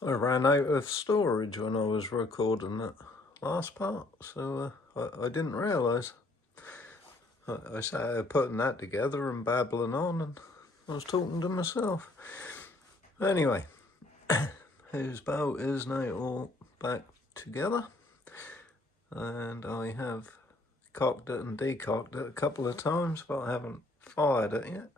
I ran out of storage when I was recording that last part, so I didn't realise. I started putting that together and babbling on, and I was talking to myself. Anyway, his bow is now all back together, and I have cocked it and decocked it a couple of times, but I haven't fired it yet.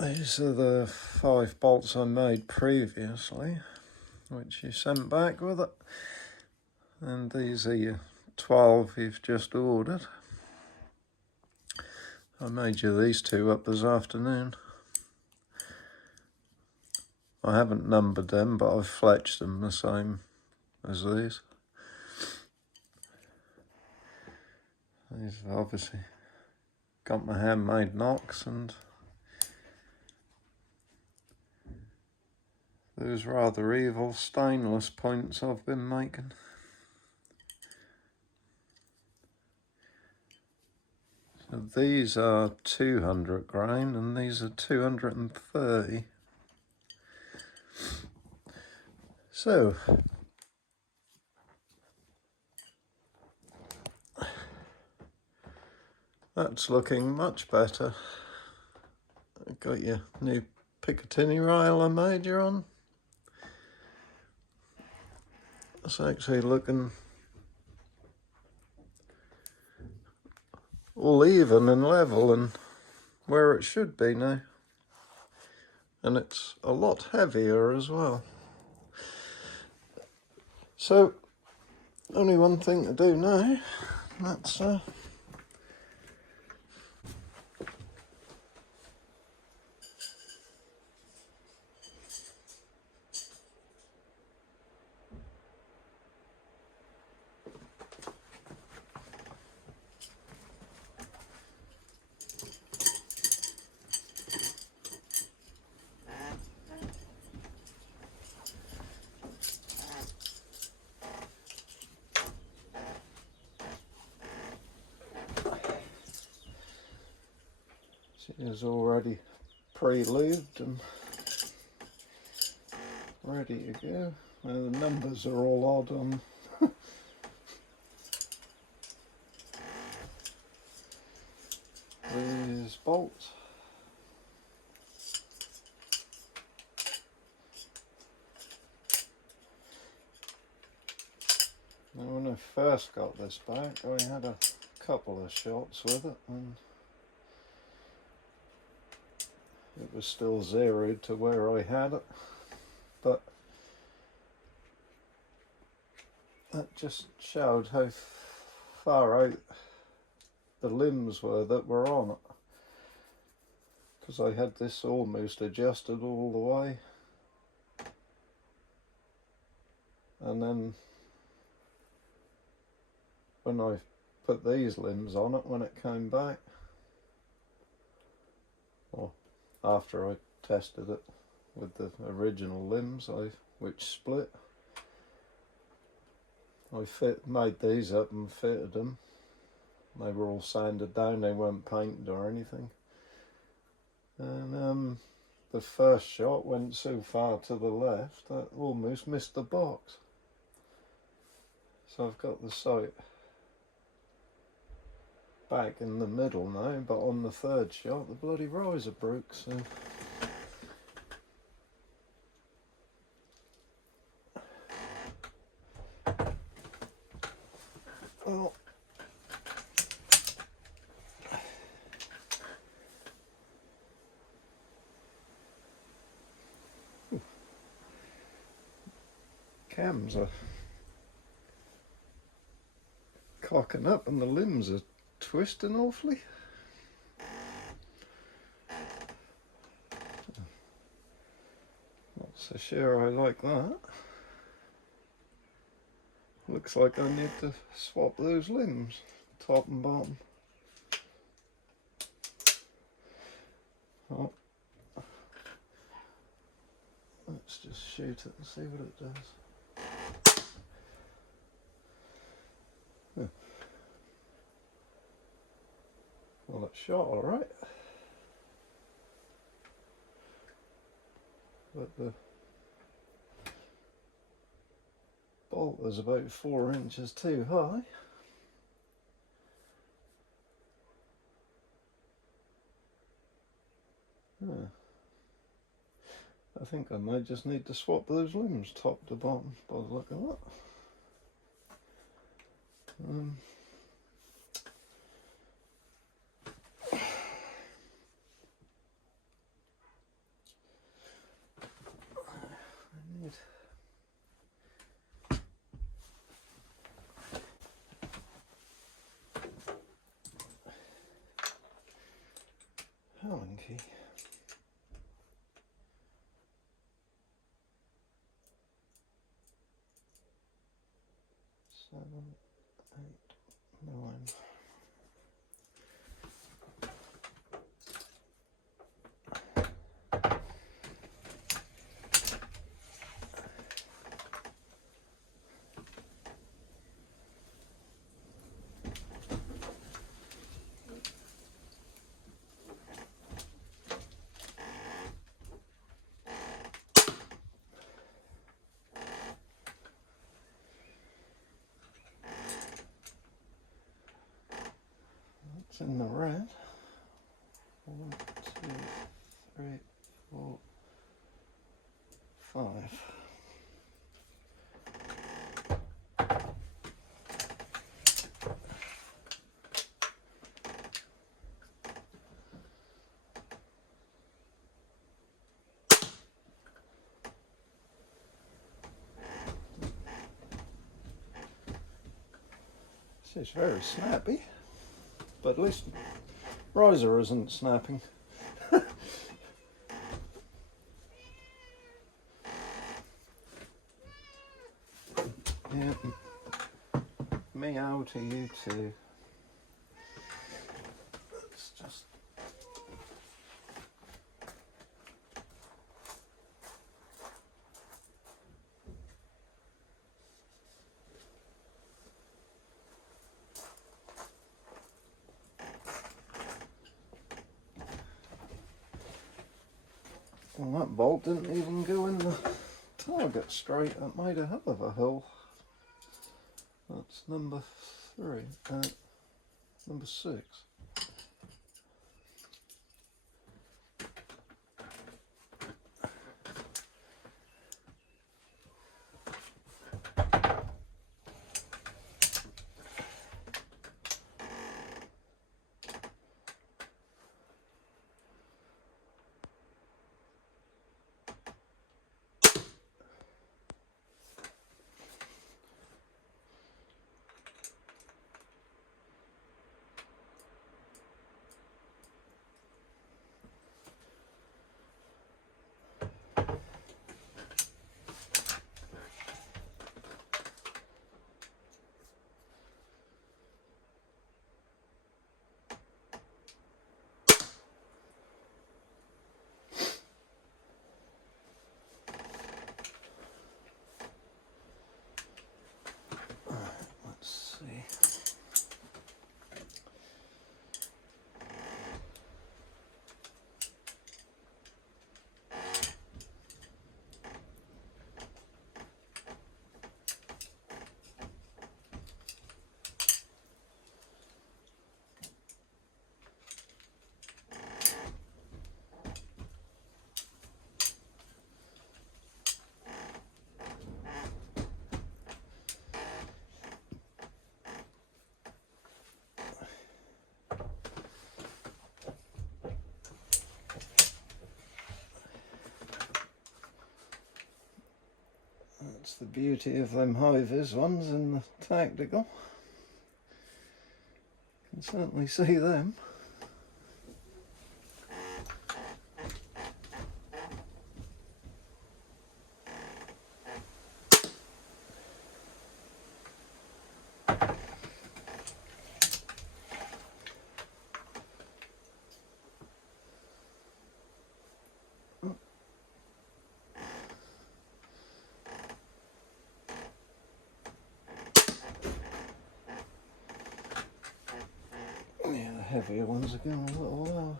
These are the 5 bolts I made previously, which you sent back with it. And these are your 12 you've just ordered. I made you these 2 up this afternoon. I haven't numbered them, but I've fletched them the same as these. These have obviously got my handmade nocks and those rather evil stainless points I've been making. So these are 200 grain and these are 230. So that's looking much better. I've got your new Picatinny rail I made you on. It's actually looking all even and level and where it should be now. And it's a lot heavier as well. So, only one thing to do now, that's is already pre-lubed and ready to go. Well, the numbers are all odd on these bolts. Now, when I first got this back, I had a couple of shots with it and it was still zeroed to where I had it, but that just showed how far out the limbs were that were on it, because I had this almost adjusted all the way, and then when I put these limbs on it, when it came back, or after I tested it with the original limbs, which split, I made these up and fitted them. They were all sanded down, they weren't painted or anything. And the first shot went so far to the left that I almost missed the box. So I've got the sight back in the middle now, but on the third shot the bloody riser broke, so well, cams are cocking up and the limbs are twisting awfully. Not so sure I like that. Looks like I need to swap those limbs, top and bottom. Oh. Let's just shoot it and see what it does. Well, Well, it shot all right, but the bolt was about 4 inches too high. Yeah. I think I might just need to swap those limbs top to bottom by the look of that. I need Allen key. Seven, 8, 9. That's in the red. 1, 2, 3, 4, 5. This is very snappy, but at least riser isn't snapping. Yeah. Meow to you too. It's just well, that bolt didn't even go in the target straight. It made a hell of a hole. That's number 3. Number 6. Let's see. That's the beauty of them high-vis ones in the tactical. You can certainly see them. heavier ones again in a little while.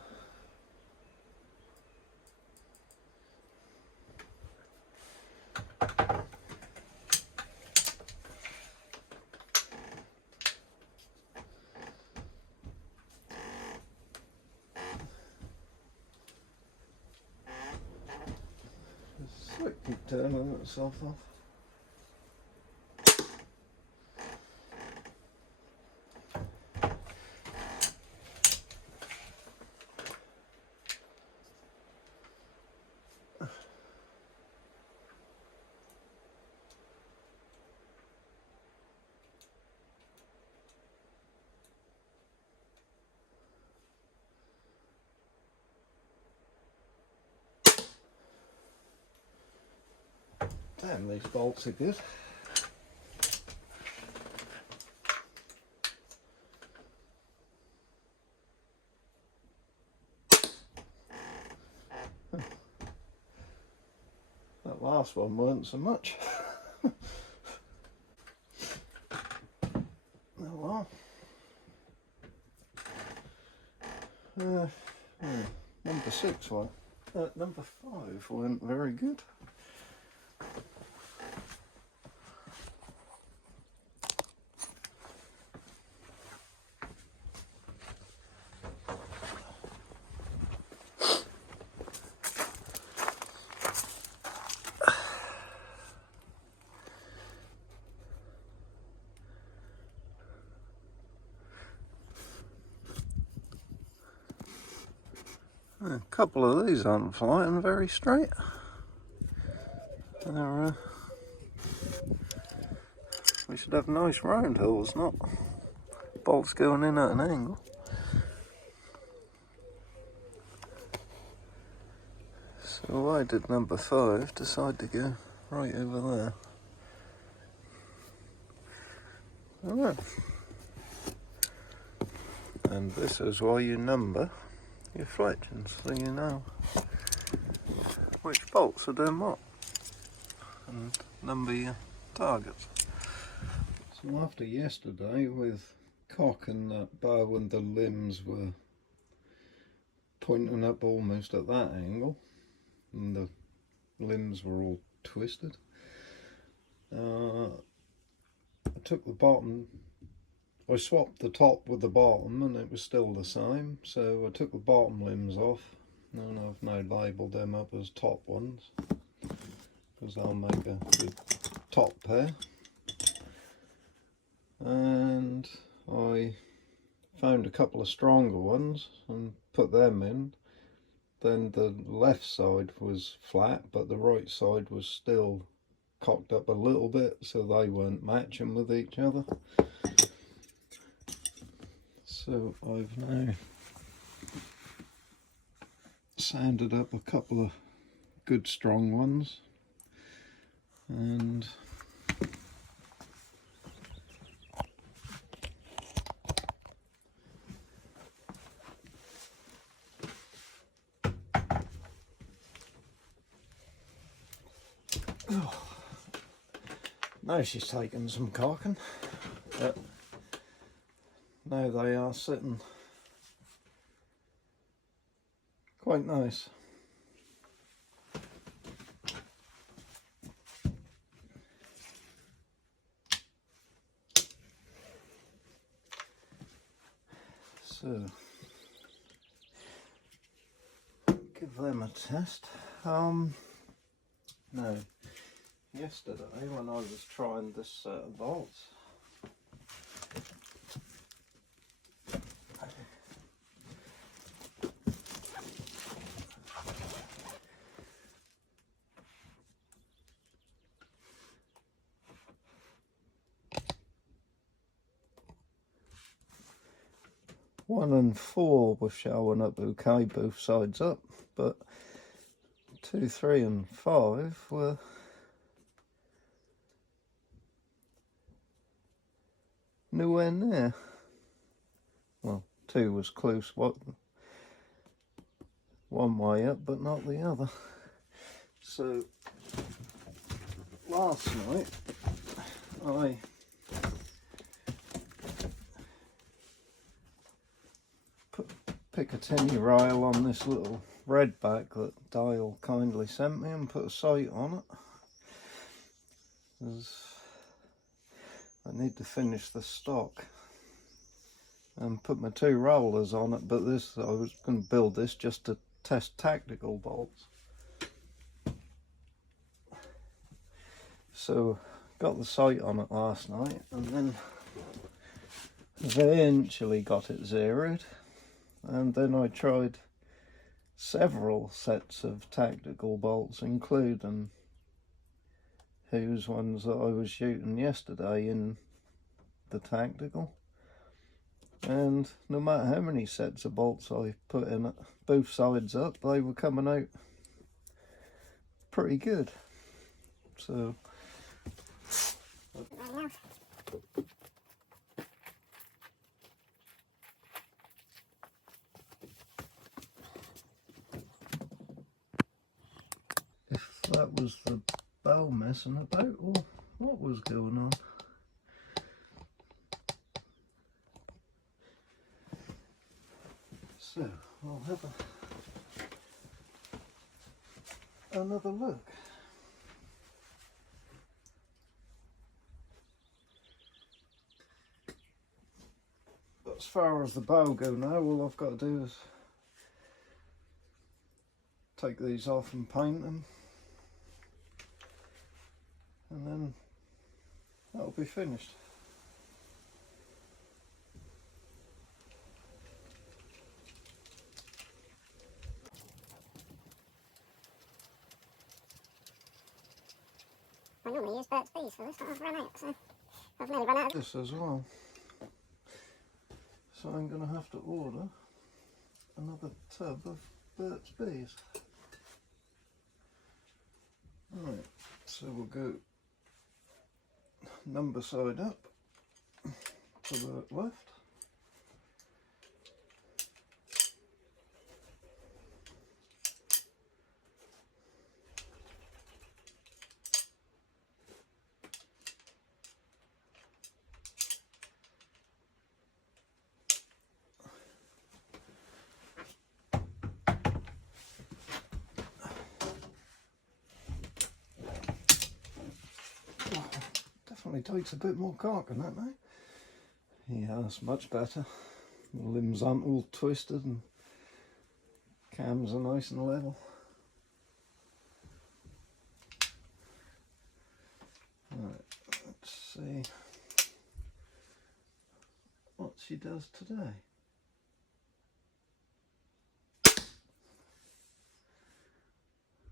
Keep turning itself off. Damn, these bolts are good. That last one weren't so much. Oh well. Number 6 one. Number 5 weren't very good. A couple of these aren't flying very straight. We should have nice round holes, not bolts going in at an angle. So why did number 5 decide to go right over there? I don't know. And this is why you number your fletchings, so you know which bolts are doing what, and number your targets. So after yesterday with cock and that bow and the limbs were pointing up almost at that angle and the limbs were all twisted, I took the bottom, I swapped the top with the bottom and it was still the same, so I took the bottom limbs off and I've now labelled them up as top ones because they'll make a good top pair. And I found a couple of stronger ones and put them in. Then the left side was flat but the right side was still cocked up a little bit, so they weren't matching with each other. So I've now sanded up a couple of good strong ones and now she's taken some caulking, but now they are sitting quite nice. So give them a test. No, yesterday when I was trying this set of bolts, one and 4 were showing up okay both sides up, but 2, 3 and 5 were nowhere near. Well, 2 was close, one way up but not the other. So last night I Picatinny rail on this little redback that Dale kindly sent me and put a sight on it. I need to finish the stock and put my 2 rollers on it, but this, I was going to build this just to test tactical bolts. So got the sight on it last night and then eventually got it zeroed, and then I tried several sets of tactical bolts, including Hugh's ones that I was shooting yesterday in the tactical, and no matter how many sets of bolts I put in it, both sides up, they were coming out pretty good. So if that was the bow messing about, or what was going on? So I'll have another look. But as far as the bow go now, all I've got to do is take these off and paint them, and then that'll be finished. I normally use Burt's Bees for this, but I've run out, so I've nearly run out of this as well. So I'm going to have to order another tub of Burt's Bees. Right, so we'll go number side up to the left. Definitely takes a bit more caulk than that now. Yeah, that's much better. The limbs aren't all twisted and cams are nice and level. Right, let's see what she does today.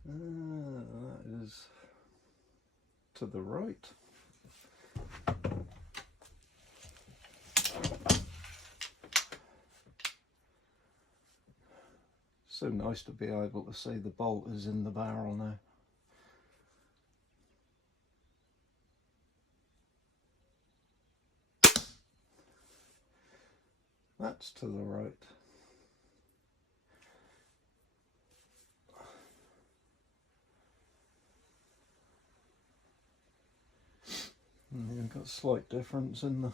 That is to the right. So nice to be able to see the bolt is in the barrel now. That's to the right. And you've got a slight difference in the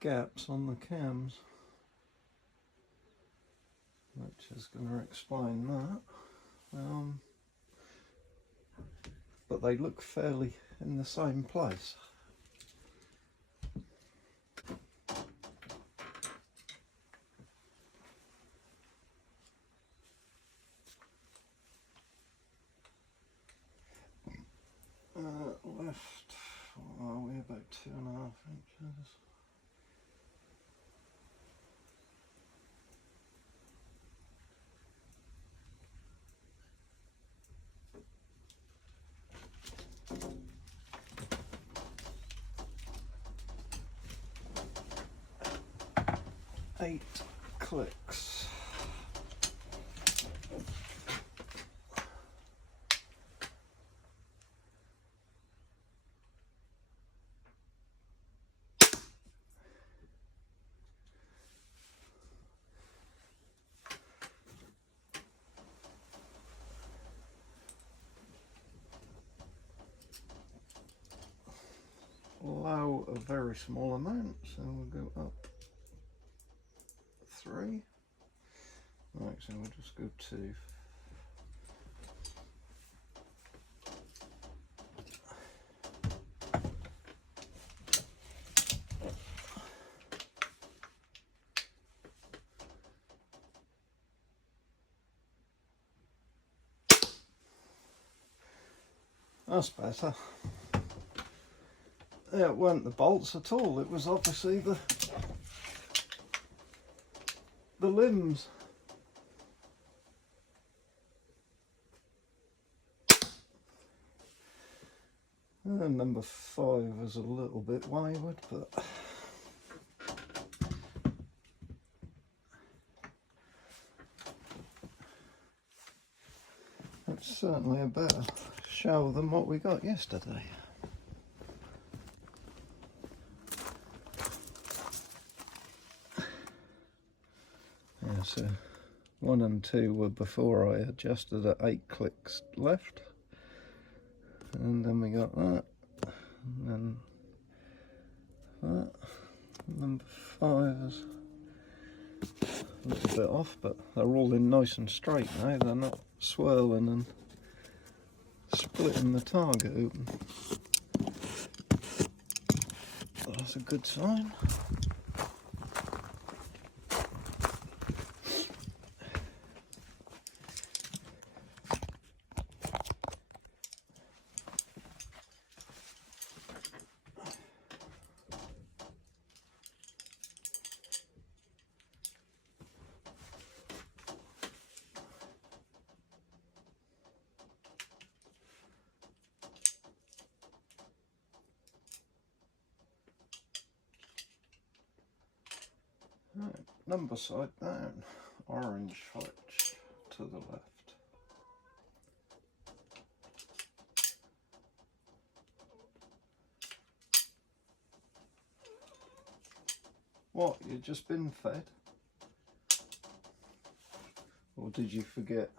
gaps on the cams, which is going to explain that. But they look fairly in the same place. Left, what are we, about 2.5 inches. Eight clicks. Allow a very small amount, so we'll go up 3. Right, so we'll just go 2. That's better. Yeah, it weren't the bolts at all, it was obviously the limbs. And number 5 was a little bit wayward, but it's certainly a better show than what we got yesterday. Yeah, so 1 and 2 were before I adjusted at 8 clicks left, and then we got that, and then that. Number 5 is a little bit off, but they're all in nice and straight now. They're not swirling and splitting the target open. That's a good sign. Right, number side down, orange fletch to the left. What, you just been fed? Or did you forget?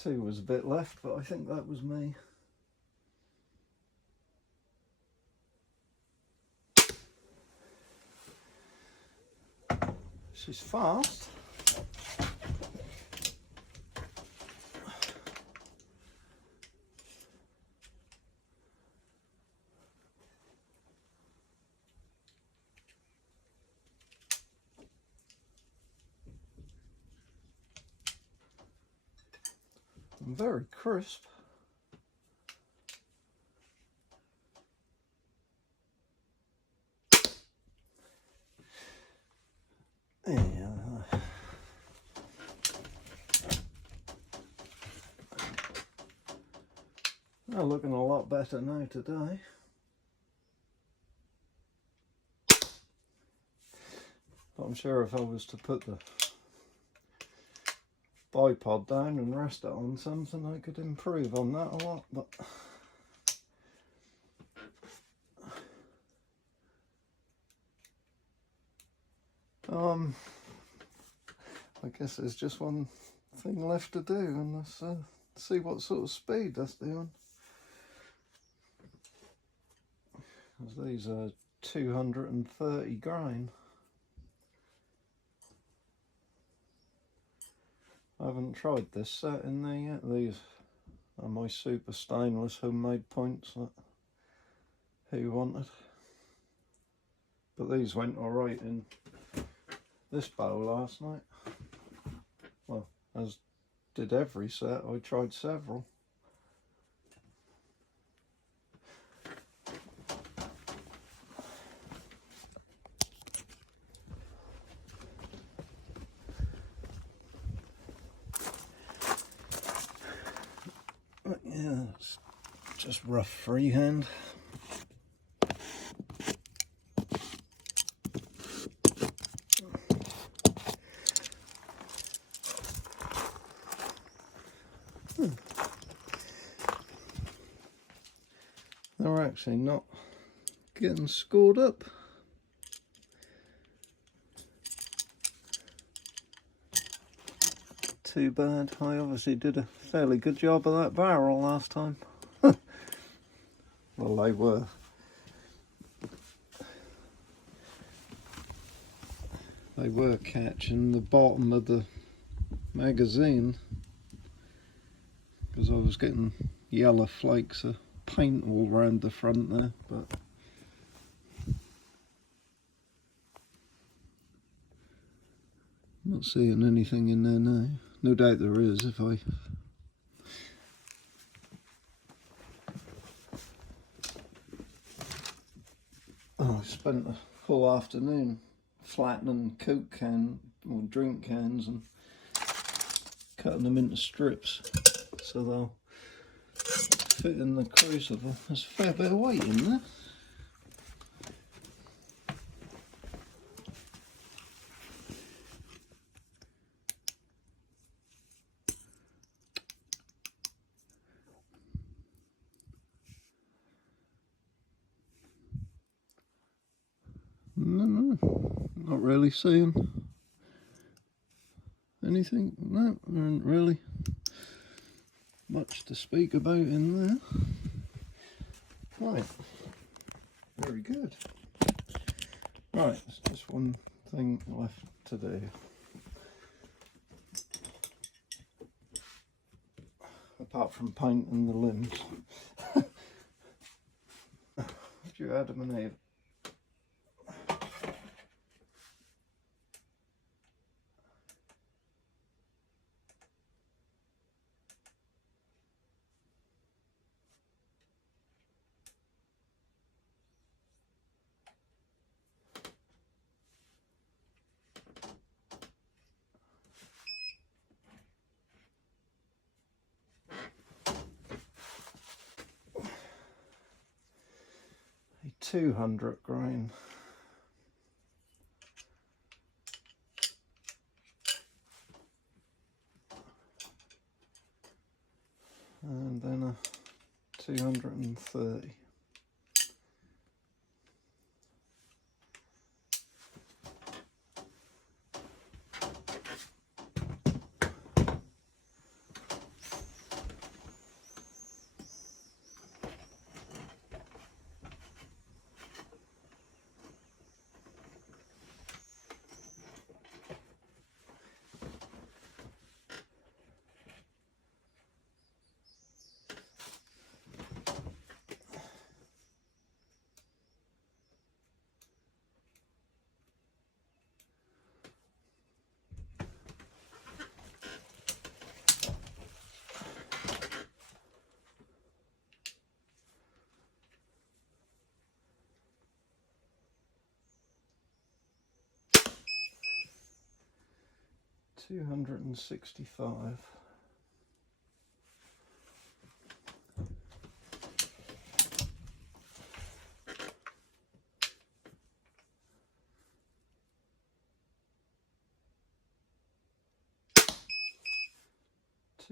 Two was a bit left, but I think that was me. She's fast. And very crisp. Yeah. They're looking a lot better now today. But I'm sure if I was to put the bipod down and rest it on something, I could improve on that a lot, but I guess there's just one thing left to do, and that's see what sort of speed that's doing. Because these are 230 grain. I haven't tried this set in there yet. These are my super stainless homemade points that Hugh wanted. But these went alright in this bow last night. Well, as did every set. I tried several. But yeah, it's just rough freehand. they're actually not getting scored up. Too bad. I obviously did a fairly good job of that barrel last time. Well, they were. They were catching the bottom of the magazine because I was getting yellow flakes of paint all around the front there, but not seeing anything in there now. No doubt there is if I... Oh, I spent a full afternoon flattening Coke can or drink cans and cutting them into strips so they'll fit in the crucible. There's a fair bit of weight in there. No, not really seeing anything. No, there isn't really much to speak about in there. Right, very good. Right, there's just one thing left to do. Apart from painting the limbs. Dear Adam and Eve. A 200 grain. And then a 230. $265.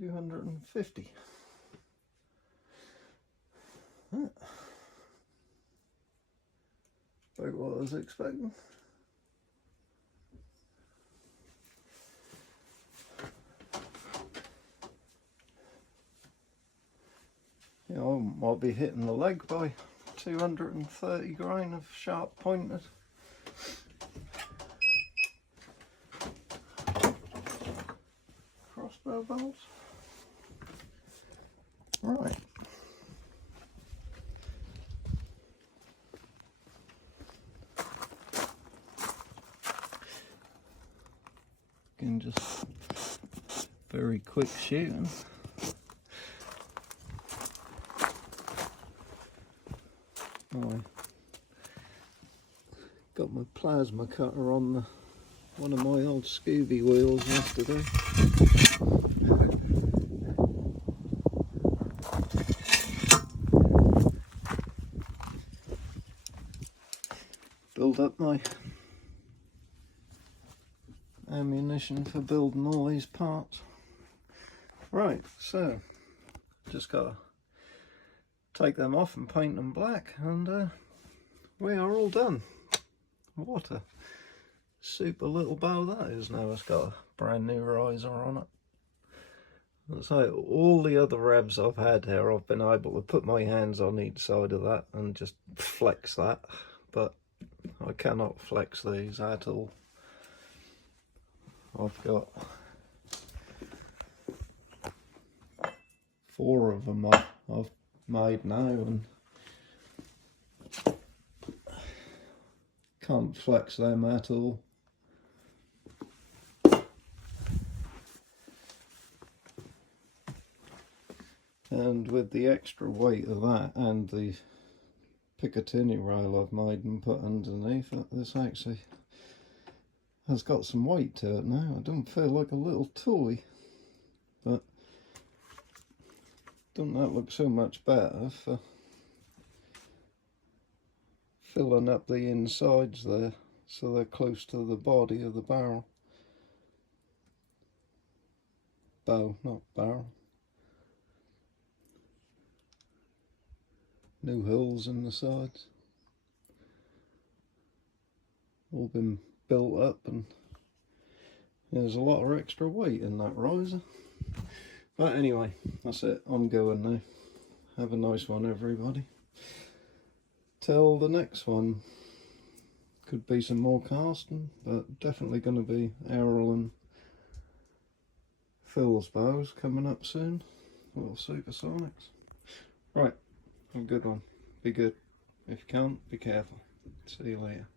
$250. About what I was expecting. You know, I might be hitting the leg by 230 grain of sharp pointed. Crossbow bolts. Right. Again, just very quick shooting. I got my plasma cutter on one of my old Scooby wheels yesterday. Build up my ammunition for building all these parts. Right, so just got to take them off and paint them black, and we are all done. What a super little bow that is now. It's got a brand new riser on it. So all the other revs I've had here, I've been able to put my hands on each side of that and just flex that, but I cannot flex these at all. I've got 4 of them I've made now and can't flex them at all. And with the extra weight of that and the Picatinny rail I've made and put underneath it, this actually has got some weight to it now. It doesn't feel like a little toy, but doesn't that look so much better for filling up the insides there so they're close to the body of the barrel. Bow, not barrel. New hills in the sides. All been built up, and there's a lot of extra weight in that riser. But anyway, that's it. I'm going now. Have a nice one, everybody. Till the next one. Could be some more casting, but definitely going to be Errol and Phil's bows coming up soon. Little Supersonics. Right, have a good one. Be good. If you can't, be careful. See you later.